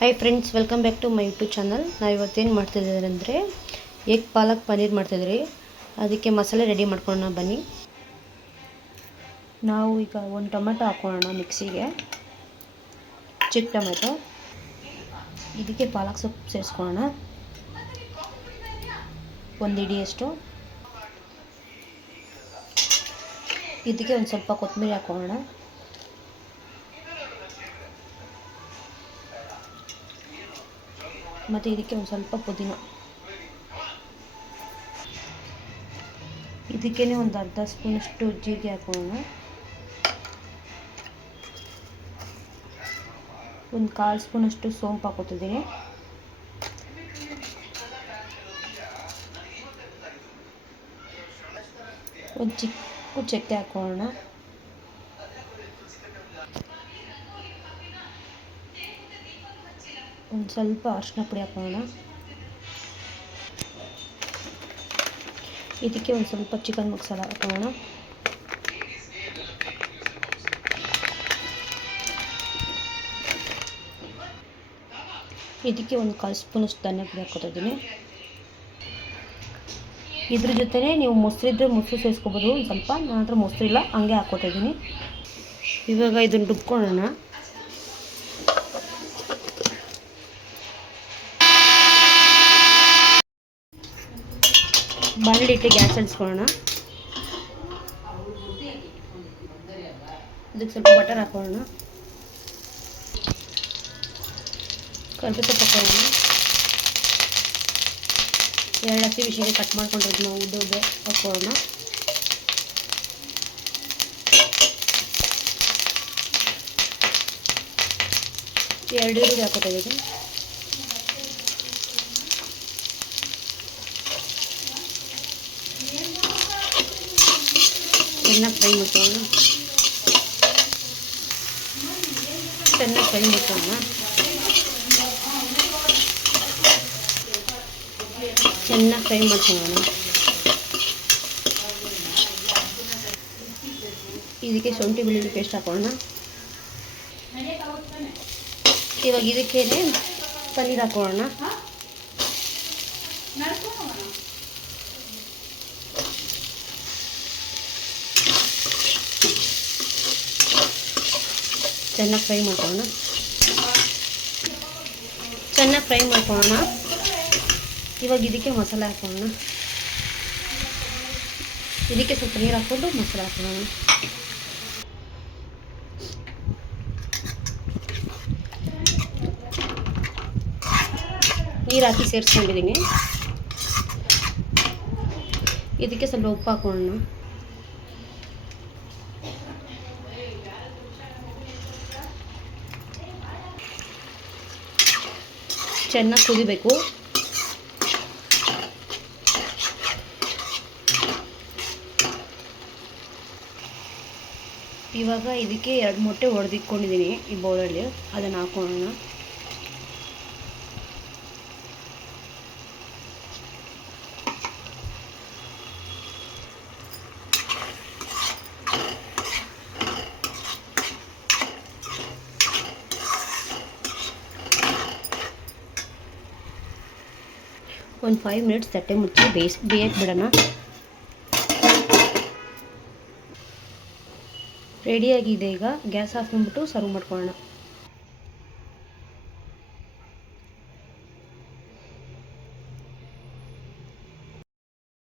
Hi friends, welcome back to my YouTube channel. ನಾವು ಇವತ್ತೇನು ಮಾಡ್ತಿದ್ದೀವಿ ಅಂದರೆ ಎಗ್ ಪಾಲಕ್ ಪನ್ನೀರ್ ಮಾಡ್ತಿದ್ರಿ. ಅದಕ್ಕೆ ಮಸಾಲೆ ರೆಡಿ ಮಾಡ್ಕೊಳ್ಳೋಣ ಬನ್ನಿ. ನಾವು ಈಗ ಒಂದು ಟೊಮೆಟೊ ಹಾಕೊಳ್ಳೋಣ ಮಿಕ್ಸಿಗೆ, ಚಿಕ್ಕ ಟೊಮೆಟೊ. ಇದಕ್ಕೆ ಪಾಲಕ್ ಸೊಪ್ಪು ಸೇರಿಸ್ಕೊಳ್ಳೋಣ, ಒಂದು ಹಿಡಿಯಷ್ಟು. ಇದಕ್ಕೆ ಒಂದು ಸ್ವಲ್ಪ ಕೊತ್ತಂಬರಿ ಹಾಕೊಳ್ಳೋಣ, ಮತ್ತು ಇದಕ್ಕೆ ಒಂದು ಸ್ವಲ್ಪ ಪುದೀನ. ಇದಕ್ಕೇ ಒಂದು ಅರ್ಧ ಸ್ಪೂನಷ್ಟು ಜೀರಿಗೆ ಹಾಕೊಳ್ಳೋಣ, ಒಂದು 1/4 ಸ್ಪೂನಷ್ಟು ಸೋಂಪು ಹಾಕೋತಿದ್ದೀನಿ, ಒಂದು ಚಿಕ್ಕ ಚಕ್ಕೆ ಹಾಕೊಳ್ಳೋಣ, ಒಂದು ಸ್ವಲ್ಪ ಅರಿಶಿನ ಪುಡಿ ಹಾಕೊಳ್ಳೋಣ. ಇದಕ್ಕೆ ಒಂದು ಸ್ವಲ್ಪ ಚಿಕನ್ ಮಸಾಲ ಹಾಕೊಳ್ಳೋಣ, ಇದಕ್ಕೆ ಒಂದು 1/4 ಸ್ಪೂನಷ್ಟು ಧನಿಯಾ ಪುಡಿ ಹಾಕೋತಿದ್ದೀನಿ. ಇದ್ರ ಜೊತೆನೇ ನೀವು ಮೊಸರಿದ್ರೆ ಮೊಸರು ಸೇರಿಸ್ಕೋಬೋದು, ಒಂದು ಸ್ವಲ್ಪ. ನನ್ನ ಹತ್ರ ಮೊಸರಿಲ್ಲ, ಹಂಗೆ ಹಾಕೋತಿದ್ದೀನಿ. ಇವಾಗ ಇದನ್ನು ರುಬ್ಕೊಳ್ಳೋಣ. ಬಾಣಲಿ ಇಟ್ಟು ಗ್ಯಾಸ್ ಹಚ್ಕೊಳ್ಳೋಣ. ಇದಕ್ಕೆ ಸ್ವಲ್ಪ ಬಟರ್ ಹಾಕೊಳ್ಳೋಣ, ಕರಿಬೇವು ಸೊಪ್ಪು ಹಾಕೊಳ್ಳೋಣ, 2 ಹಸಿಮೆಣಸಿನಕಾಯಿ ಕಟ್ ಮಾಡ್ಕೊಂಡಿರೋದು ನಾವು ಉದ್ದ ಹಾಕೊಳ್ಳೋಣ, ಎರಡು ಈರುಳ್ಳಿ ಹಾಕೋತಾ ಇದ್ದೀನಿ, ಚೆನ್ನಾಗಿ ಫ್ರೈ ಮಾಡ್ಕೊಳ್ಳೋಣ, ಚೆನ್ನಾಗಿ ಫ್ರೈ ಮಾಡ್ಕೊಳ್ಳೋಣ. ಇದಕ್ಕೆ ಶುಂಠಿ ಬೆಳ್ಳುಳ್ಳಿ ಪೇಸ್ಟ್ ಹಾಕೊಳ್ಳೋಣ. ಇವಾಗ ಇದಕ್ಕೆ ಪನ್ನೀರ್ ಹಾಕೊಳ್ಳೋಣ, ಚೆನ್ನಾಗಿ ಫ್ರೈ ಮಾಡ್ಕೊಳ್ಳೋಣ. ಇವಾಗ ಇದಕ್ಕೆ ಮಸಾಲೆ ಹಾಕೊಳ್ಳೋಣ. ಇದಕ್ಕೆ ಸ್ವಲ್ಪ ನೀರು ಹಾಕ್ಕೊಂಡು ಮಸಾಲೆ ಹಾಕೊಳ್ಳೋಣ. ನೀರು ಹಾಕಿ ಸೇರಿಸ್ಕೊಂಡಿದ್ದೀನಿ. ಇದಕ್ಕೆ ಸ್ವಲ್ಪ ಉಪ್ಪು ಹಾಕೊಳ್ಳೋಣ, ಚೆನ್ನಾಗಿ ಕುದಿಬೇಕು. ಇವಾಗ ಇದಕ್ಕೆ 2 ಮೊಟ್ಟೆ ಒಡೆದಿಟ್ಕೊಂಡಿದ್ದೀನಿ ಈ ಬೌಲಲ್ಲಿ, ಅದನ್ನು ಹಾಕೊಳ್ಳೋಣ. ಒಂದು 5 ಮಿನಿಟ್ಸ್ ತಟ್ಟೆ ಮುಚ್ಚಿ ಬೇಯಕ್ಕೆ ಬಿಡೋಣ. ರೆಡಿಯಾಗಿದೆ. ಈಗ ಗ್ಯಾಸ್ ಆಫ್ ಮಾಡಿಬಿಟ್ಟು ಸರ್ವ್ ಮಾಡ್ಕೊಳ್ಳೋಣ.